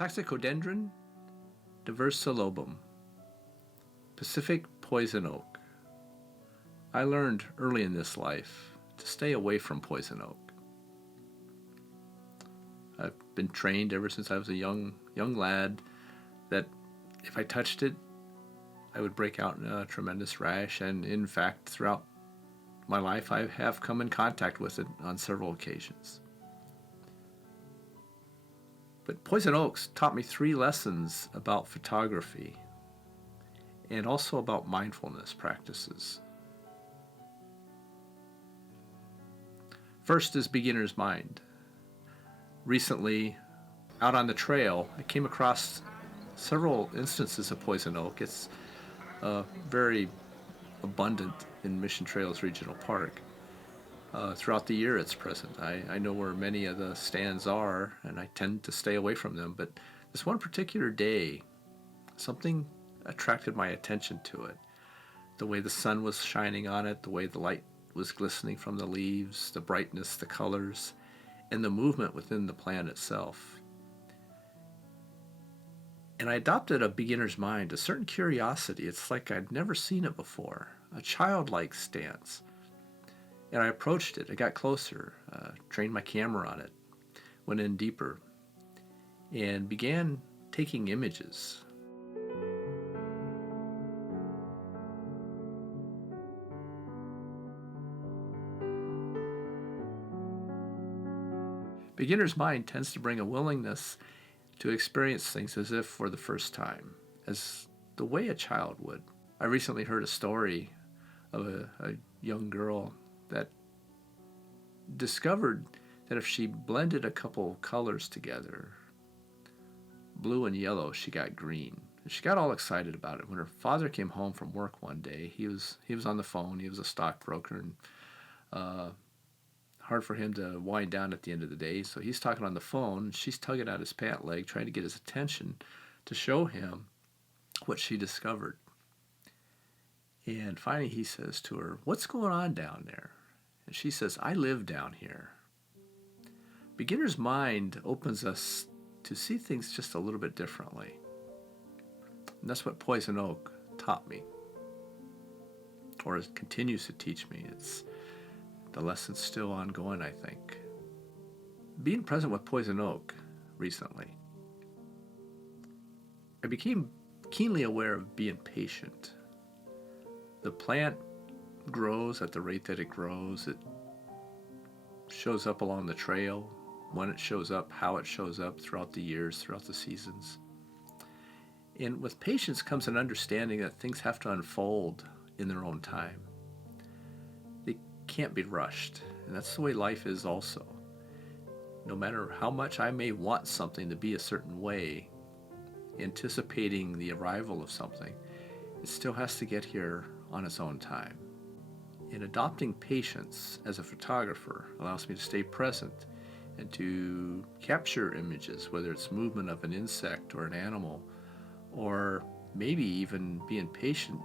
Toxicodendron diversilobum, Pacific poison oak. I learned early in this life to stay away from poison oak. I've been trained ever since I was a young lad that if I touched it, I would break out in a tremendous rash, and in fact, throughout my life, I have come in contact with it on several occasions. But poison oaks taught me 3 lessons about photography and also about mindfulness practices. First is beginner's mind. Recently, out on the trail, I came across several instances of poison oak. It's very abundant in Mission Trails Regional Park. Throughout the year it's present. I know where many of the stands are, and I tend to stay away from them, but this one particular day, something attracted my attention to it. The way the sun was shining on it, the way the light was glistening from the leaves, the brightness, the colors, and the movement within the plant itself. And I adopted a beginner's mind, a certain curiosity. It's like I'd never seen it before, a childlike stance. And I approached it. I got closer, trained my camera on it, went in deeper, and began taking images. Beginner's mind tends to bring a willingness to experience things as if for the first time, as the way a child would. I recently heard a story of a young girl that discovered that if she blended a couple colors together, blue and yellow, she got green. And she got all excited about it. When her father came home from work one day, he was on the phone. He was a stockbroker, and hard for him to wind down at the end of the day. So he's talking on the phone, and she's tugging at his pant leg, trying to get his attention to show him what she discovered. And finally he says to her, "What's going on down there?" And she says, "I live down here." Beginner's mind opens us to see things just a little bit differently. And that's what poison oak taught me, or it continues to teach me. The lesson's still ongoing, I think. Being present with poison oak recently, I became keenly aware of being patient. The plant grows at the rate that it grows. It shows up along the trail, when it shows up, how it shows up throughout the years, throughout the seasons. And with patience comes an understanding that things have to unfold in their own time. They can't be rushed, and that's the way life is also. No matter how much I may want something to be a certain way, anticipating the arrival of something, it still has to get here on its own time. And adopting patience as a photographer allows me to stay present and to capture images, whether it's movement of an insect or an animal, or maybe even being patient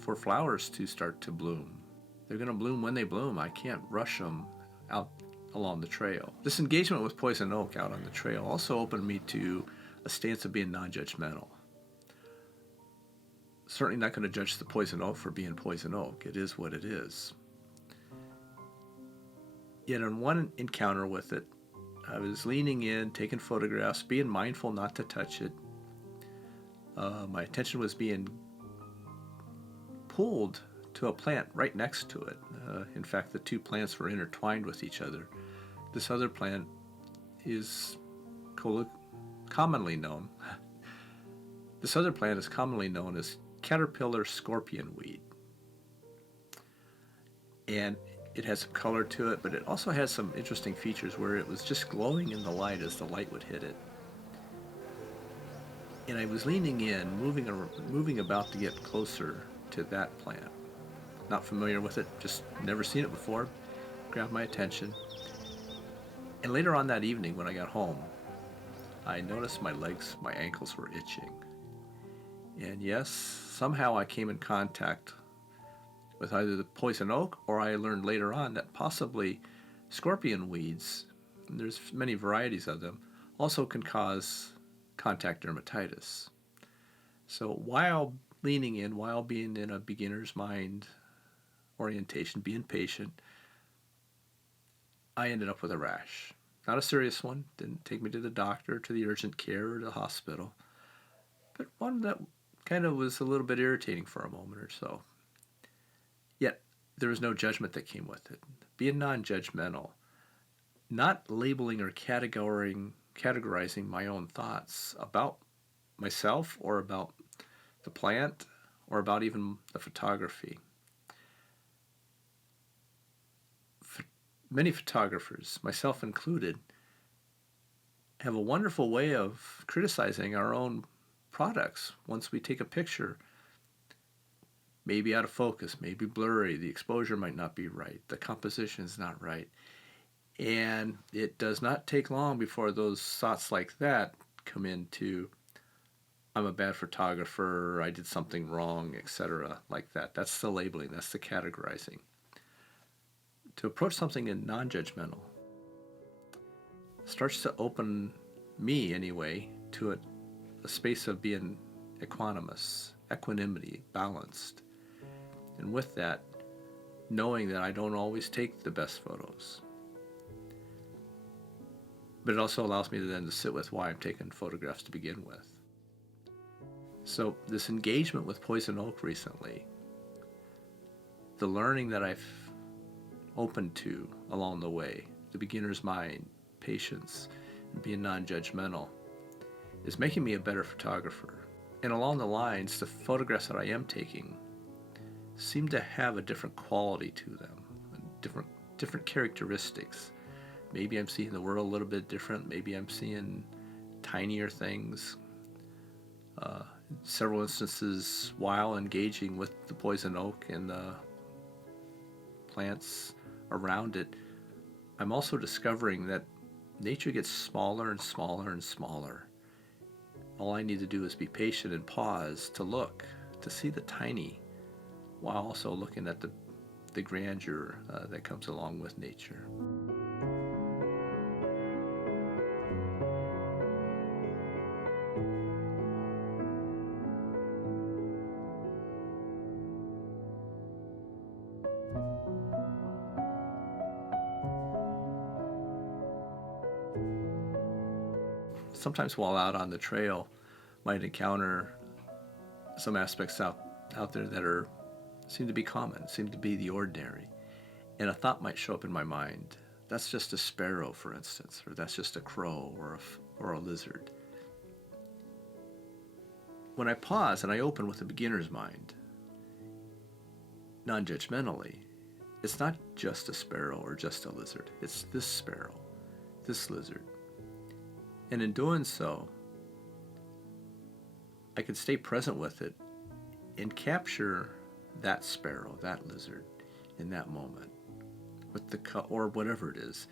for flowers to start to bloom. They're going to bloom when they bloom. I can't rush them out along the trail. This engagement with poison oak out on the trail also opened me to a stance of being non-judgmental. Certainly not going to judge the poison oak for being poison oak. It is what it is. Yet in one encounter with it, I was leaning in, taking photographs, being mindful not to touch it. My attention was being pulled to a plant right next to it. In fact, the 2 plants were intertwined with each other. This other plant is commonly known. This other plant is commonly known as caterpillar scorpion weed. And it has some color to it, but it also has some interesting features where it was just glowing in the light as the light would hit it. And I was leaning in, moving about to get closer to that plant. Not familiar with it, just never seen it before. Grabbed my attention. And later on that evening when I got home, I noticed my legs, my ankles were itching. And yes, somehow I came in contact with either the poison oak, or I learned later on that possibly scorpion weeds, and there's many varieties of them, also can cause contact dermatitis. So while leaning in, while being in a beginner's mind orientation, being patient, I ended up with a rash. Not a serious one, didn't take me to the doctor, to the urgent care, or the hospital, but one that kind of was a little bit irritating for a moment or so. Yet, there was no judgment that came with it. Being non-judgmental, not labeling or categorizing my own thoughts about myself or about the plant or about even the photography. Many photographers, myself included, have a wonderful way of criticizing our own products. Once we take a picture, maybe out of focus, maybe blurry, the exposure might not be right, the composition is not right. And it does not take long before those thoughts like that come into, I'm a bad photographer, I did something wrong, etc. like that. That's the labeling, that's the categorizing. To approach something in non-judgmental starts to open me, anyway, to a space of being equanimous, equanimity, balanced. And with that, knowing that I don't always take the best photos. But it also allows me then to sit with why I'm taking photographs to begin with. So this engagement with poison oak recently, the learning that I've opened to along the way, the beginner's mind, patience, and being non-judgmental, is making me a better photographer. And along the lines, the photographs that I am taking seem to have a different quality to them, different characteristics. Maybe I'm seeing the world a little bit different. Maybe I'm seeing tinier things. Several instances, while engaging with the poison oak and the plants around it, I'm also discovering that nature gets smaller and smaller and smaller. All I need to do is be patient and pause to look, to see the tiny, while also looking at the grandeur that comes along with nature. Sometimes while out on the trail, might encounter some aspects out there that seem to be common, seem to be the ordinary. And a thought might show up in my mind. That's just a sparrow, for instance, or that's just a crow or a lizard. When I pause and I open with a beginner's mind, non-judgmentally, it's not just a sparrow or just a lizard. It's this sparrow, this lizard. And in doing so, I can stay present with it and capture that sparrow, that lizard, in that moment, with or whatever it is,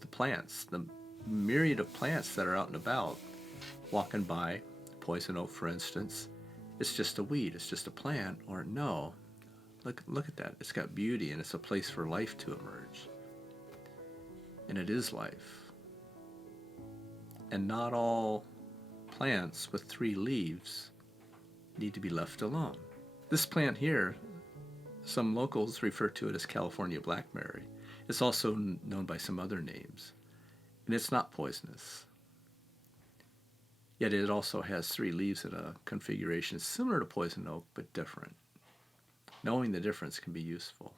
the plants, the myriad of plants that are out and about, walking by, poison oak, for instance. It's just a weed, it's just a plant, or no, look at that, it's got beauty and it's a place for life to emerge. And it is life. And not all plants with 3 leaves need to be left alone. This plant here, some locals refer to it as California blackberry. It's also known by some other names. And it's not poisonous. Yet it also has 3 leaves in a configuration similar to poison oak, but different. Knowing the difference can be useful.